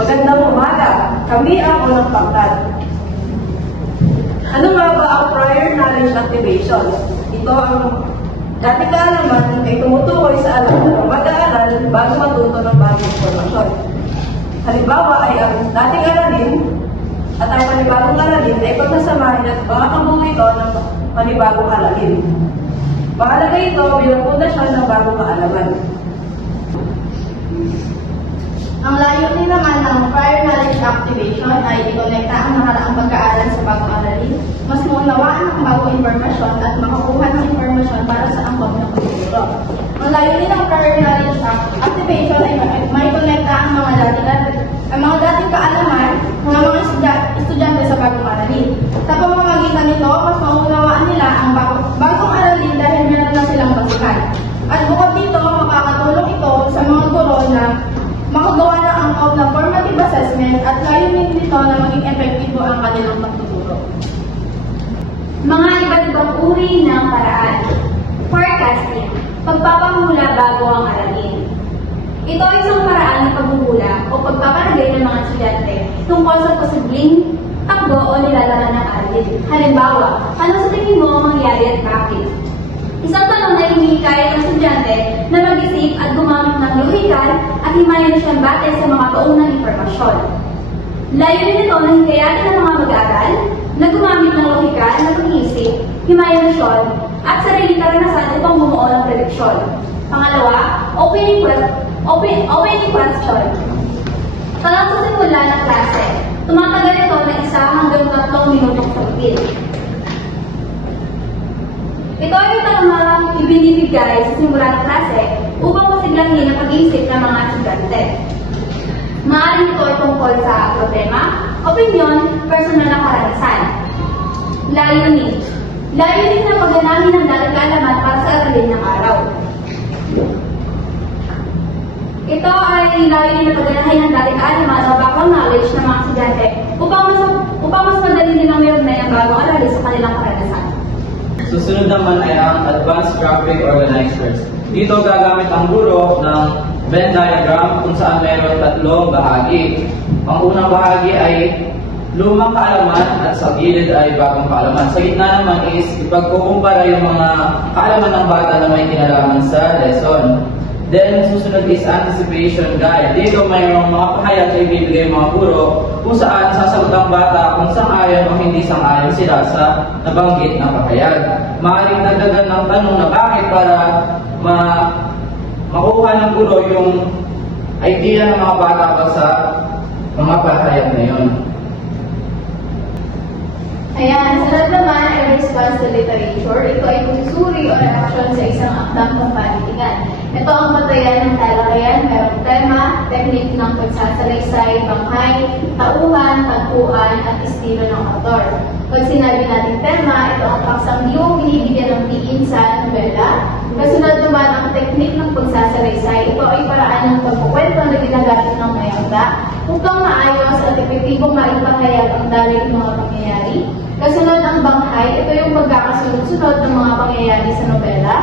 Magandang umaga. Kami ang unang pangkat. Ano nga ba ang prior knowledge activation? Ito ang dati kaalaman ay tumutukoy sa alam ng mag-aaral bago matuto ng bagong informasyon. Halimbawa ay ang dating aralin at ang panibagong aralin ay pagsasamahin at makakabuo ito ng panibagong aralin. Mahalaga ito bilang pundasyon ng bagong kaalaman. Ang layunin naman ng prior knowledge activation ay ikonekta ang nakaraang pag-aaral sa bagong aralin, mas maunawaan ang bagong informasyon at makakuha ng informasyon para sa angkop ng pagtuturo. Ang layunin ng prior knowledge activation ay maikonekta ang mga dating kaalaman ng mga estudyante sa bagong aralin. Sa pamamagitan nito, mas maunawaan nila ang bagong aralin dahil meron na silang basihan. At bukod dito, makakatulong ito sa mga guro na makagawa ng angkop na formative assessment at layunin nito na maging epektibo ang kanilang pagtuturo. Mga iba't ibang uri ng paraan. Forecasting, pagpapahula bago ang aralin. Ito ay isang paraan ng paghuhula o pagpapalagay ng mga estudyante tungkol sa posibleng takbo o nilalaman ng aralin. Halimbawa, ano sa tingin mo ang mangyayari at bakit? Isang tanong na hinihikayat ng estudyante na mag-isip at gumamit ng lohikal at himayan siyang batay sa mga kaunang impormasyon. Layunin nito na hikayatin ng mga mag-aaral na gumamit ng lohikal na pag-iisip, himayansyon, at sariling karanasan upang bumuo ng prediksyon. Pangalawa, opening question. Tanong sa simula ng klase. Tumatagal ito ng 1 hanggang 3 minutong sagutin. Ito ay tanong na ibinibigay sa simula ng klase upang masiglahin ang pag-iisip ng mga estudyante. Maaaring ito ay tungkol sa problema, opinyon, personal na karanasan. Layunin. Layunin na pagganamin ng dating kaalaman para sa aralin ng araw. Ito ay layunin na pagganahin ng dating kaalaman o background knowledge ng mga estudyante upang mas madali nilang mayroon ang bagong aralin sa kanilang karanasan. Susunod naman ay ang Advanced Graphic Organizers. Dito gagamit ang guro ng Venn diagram kung saan mayroon 3 bahagi. Ang unang bahagi ay lumang kaalaman at sa gilid ay bagong kaalaman. Sa gitna naman is ipagkukumpara yung mga kaalaman ng bata na may kinalaman sa lesson. Then, susunod is anticipation guide. Dito mayroong mga pahayag na ibibigay mga guro kung saan sasagot ang bata kung sang-ayon o hindi sang-ayon sila sa nabanggit na pahayag. Maaaring dagdagan ng tanong na bakit para makuha ng guro yung idea ng mga bata pa sa mga pahayag na yun. Ayan, sunod naman ay response to literature. Ito ay pagsusuri o reaction sa isang akdang pampanitikan. Ito ang batayan ng talakayan, mayroong tema, teknik ng pagsasalaysay, banghay, tauhan, tagpuan, at estilo ng author. Pag sinabi natin tema, ito ang paksang liyong binibigyan ng tiin sa nobela. Kasunod naman ang teknik ng pagsasalaysay. Ito ay paraan ng pagkukwento na ginagamit ng mayagda upang maayos at epektibong maipahayag ang daloy ng mga pangyayari. Kasunod ang banghay, ito yung pagkakasunod-sunod ng mga pangyayari sa nobela.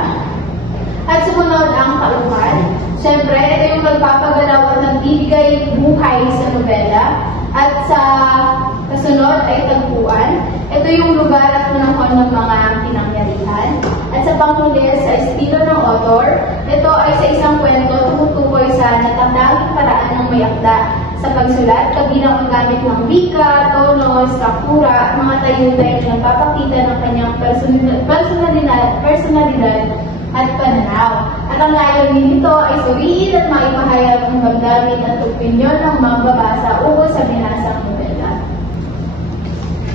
At sumunod ang tauhan. Siyempre, ito yung magpapagalaw at nagbibigay buhay sa nobela. At sa kasunod ay tagpuan. Ito yung lugar at panahon ng mga pinangyarihan. At sa panghuli, sa estilo ng author, ito ay sa isang kwento tumutukoy sa natatanging paraan ng mayakda sa pagsulat, kabilang ang gamit ng wika, tono, struktura, at mga tayutay na nagpapakita ng kanyang personalidad at pananaw. At ang layunin nito ay suriin at maipahayag ang damdamin at opinyon ng mambabasa ukol sa binasang nobela.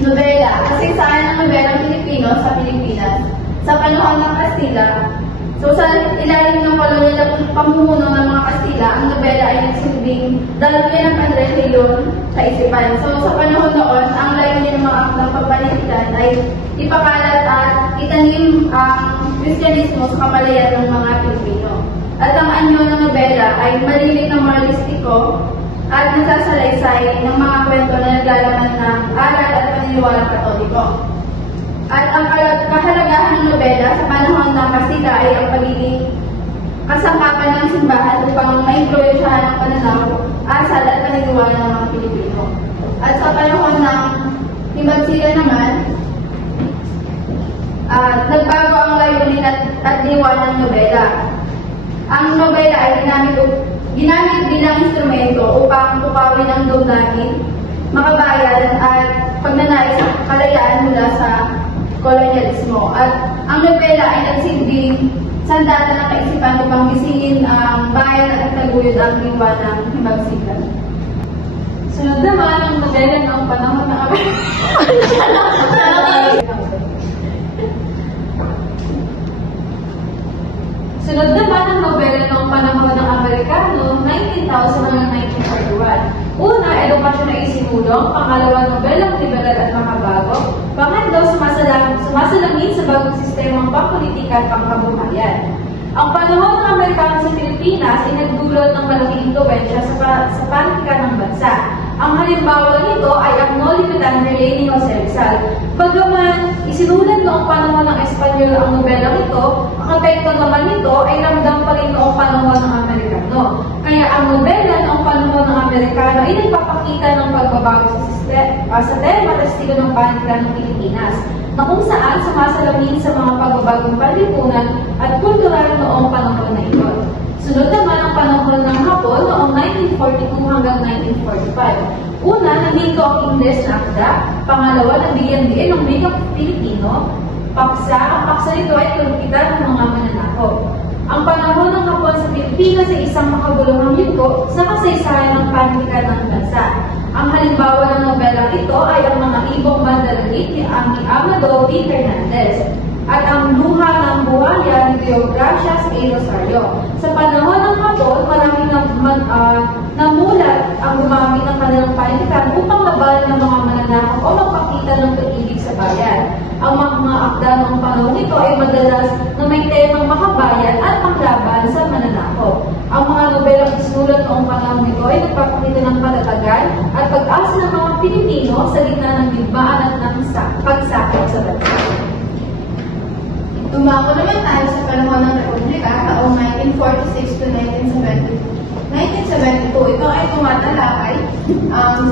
Nobela. Kasing-saan ng nobelang Pilipino sa Pilipinas. Sa panahon ng Kastila, so sa ilalim ng kolonyal pamumuno ng mga Kastila, ang nobela ay nagsilbing daluyan ng panreliyon sa isipan. So sa panahon noon, ang layunin ng mga akdang pagpanitikan ay ipakalat at itanim ang Kristyanismo sa kamalayan ng mga Pilipino. At ang anyo ng nobela ay malilit na moralistiko at nagsasalaysay ng mga kwento na naglalaman ng aral at paniniwalang Katoliko. At ang kahalagahan ng nobela sa panahon ng Kastila ay ang pagiging kasangkapan ng simbahan upang maimpluwensyahan ang pananaw, asal at paniniwala iniwan ng mga Pilipino. At sa panahon ng Himagsikan naman, nagbago ang layunin at diwa ng nobela. Ang nobela ay ginamit bilang instrumento upang pukawin ang damdamin, makabayan at pagnanais ng kalayaan mula sa kolonyalismo. At ang nobela ay nagsilbing sandata ng kaisipan upang gisingin ang bayan at itaguyod ang diwa ng Himagsikan. Sunod naman ang nobela ng panahon ng Sunod naman ang nobela ng panahon ng Amerikano, 19,000 hanggang 1941. Una, edukasyon na isinulong. Pangalawa, nobelang liberal at makabago. Pangatlo, sumasalamin sa bagong sistemang pangpolitika at pangkabuhayan. Ang panahon ng Amerikano sa Pilipinas ay nagdulot ng malaking impluwensya sa politika ng bansa. Ang halimbawa nito ay ang No Limitan Relay ni Jose Rizal. Bagaman isinulat noong panahon ng Espanyol ang nobelang ito, ang epekto naman nito ay ramdam pa rin noong panahon ng Amerikano. Kaya ang nobela noong panahon ng Amerikano ay nagpapakita ng pagbabago sa tema testigo ng politika ng Pilipinas, na kung saan sumasalamin sa mga pagbabagong panlipunan at kultural noong panahon na ito. Sunod naman ang panahon ng Hapon noong 1942 hanggang 1945. Una, nandito ang Ingles na akda. Pangalawa, nabigyan din ng Liga Pilipino. Paksa, ang paksa nito ay tulpitan ng mga mananakop. Ang panahon ng Hapon sa Pilipinas ay isang makabuluhang yugto sa kasaysayan ng politika ng bansa. Ang halimbawa ng nobelang ito ay ang mga ibong bandaranit ni Amador V. Hernandez at ang luha ng buhaya ni Deogracias A. Rosario. Sa panahon ng Hapon, maraming namulat ang gumamit ng kanilang panitikan upang labanan ng mga mananakop o magpakita ng pag-ibig sa bayan. Ang mga akda ng panahon nito ay madalas na may temang makabayan at panglaban sa mananakop. Ang mga nobelang isinulat noong panahon nito ay nagpapakita ng patatagan at pag-asa ng mga Pilipino sa gitna ng digmaan at ng pagsakop sa bansa. Tumako naman tayo sa panahon ng Republika taong 1946 to 1972. Ito ay tumatalakay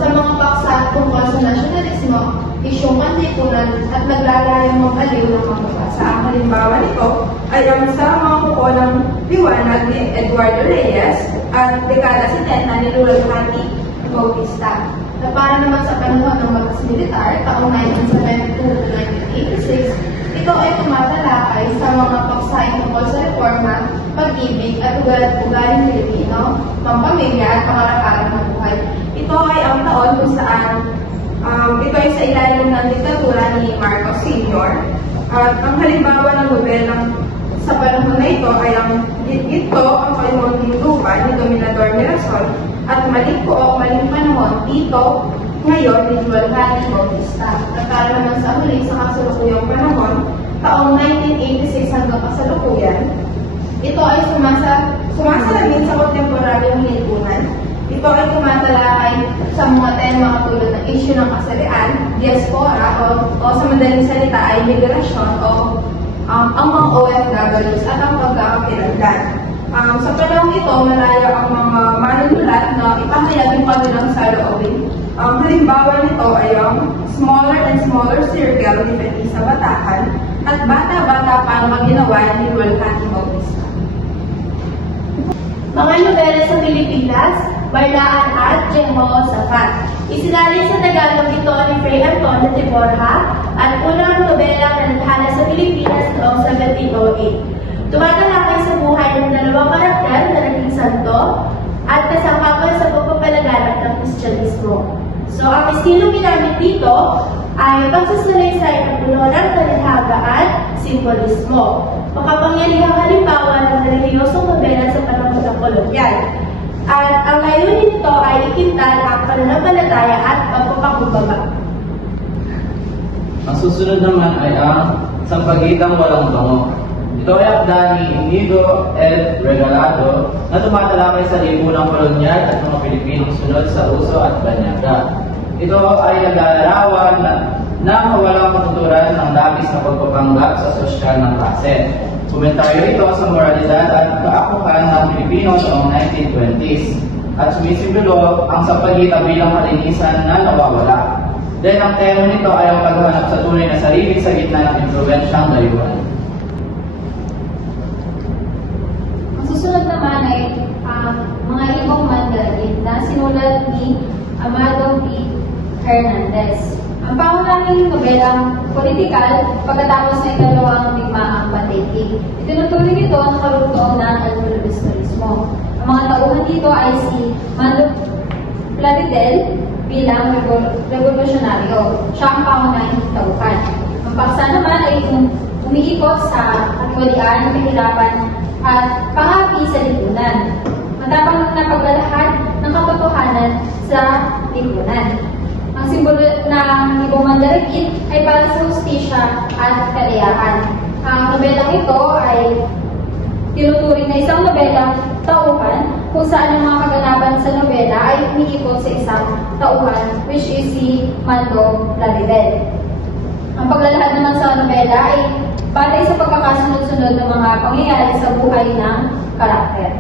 sa mga paksa tungkol sa nasyonalismo, isyong panlipunan at naglalayang mabaliw ng mga basa. Ang halimbawa nito ay ang sa mga kuko ng liwanag ni Eduardo Reyes at dekada 70 ni Lululhati Bautista. Na para naman sa panahon ng batas militar taong 1972 to 1986, ito ay tumatalakay sa mga paksaing tungkol sa reforma, pag-ibig at ugaling Pilipino, pampamilya at pangarap-arap ng buhay. Ito ay ang taon kung saan ito ay sa ilalim ng diktatura ni Marcos Sr. At ang halimbawa ng nobelang sa panahon na ito ay ito ang kalimuting lupa ni Dominador Mirasol at maling panahon dito ngayon ni Dualhati Bautista. Nagkaroon naman sa huli sa kasalukuyang panahon, taong 1986 hanggang kasalukuyan, ito ay sumasalamin sa kontemporaryong lipunan. Ito ay tumatalakay sa mga tema katulad ng issue ng kasarian, diaspora, o sa madaling salita ay migrasyon o ang mga OFWs at ang pagkakakilanlan. Sa panahon ito, malaya ang mga manunulat na ipahayag yung kanilang saloobin. Halimbawa nito ay ang smaller and smaller circle ni Betisa Batakan at bata-bata pa ang maginawa ni Dualhati Bautista. Mga nobela sa Pilipinas, Barlaan at Jemo Safat. Isinalin sa Tagalog ito ni Fray Antonio de Borja at unang nobela na nadhala sa Pilipinas noong 1708. Tumatalakay sa buhay ng dalawang karakter na naging santo at kasangkapan sa pagpapalaganap ng Kristyanismo. So, ang estilong ginamit dito ay pagsasalaysay ng puno ng talihaba at simbolismo. Makapangyarihang halimbawa ng relihiyosong nobela sa panahon ng kolonyal. At ang layunin nito ay ikintal ang pananampalataya at pagpapakumbaba. Ang susunod naman ay ang Sampaguitang Walang Bango. Ito ay akda ni Inigo L. Regalado na tumatalakay sa lipunang kolonyal at mga Pilipinong sunod sa uso at banyaga. Ito ay nag-aarawan na walang katuturan ng labis na pagpapanggap sa sosyal ng klase. Komentaryo ito sa moralidad at kaakukan ng Pilipino noong 1920s. at sumisimbolo ang sampagita bilang kalinisan na nawawala. Then ang tema nito ay ang paghahanap sa tunay na sarili sa gitna ng impluwensyang layuan. Ang susunod naman ay mga ibang mandarin na sinulat ni Amado P. Hernandez. Ang pangunahing nobelang politikal pagkatapos ng ikalawang digmaang pandaigdig. Itinutuloy nito ang karugtong ng albularyo. Ang mga tauhan dito ay si Mando Plaridel bilang revolusyonaryo. Siya ang pangunahing tauhan. Ang paksa naman ay umiikot sa katiwalian, kahirapan at pangapi sa lipunan. Matapang na paglalahad ng katotohanan sa lipunan. Ang simbolo ng ibang mandarigit ay para sa hustisya at kalayaan. Ang nobelang ito ay tinuturing na isang nobelang tauhan kung saan ang mga kaganapan sa nobela ay umiikot sa isang tauhan, which is si Mando Plaridel. Ang paglalahad naman sa nobela ay batay sa pagkakasunod-sunod ng mga pangyayari sa buhay ng karakter.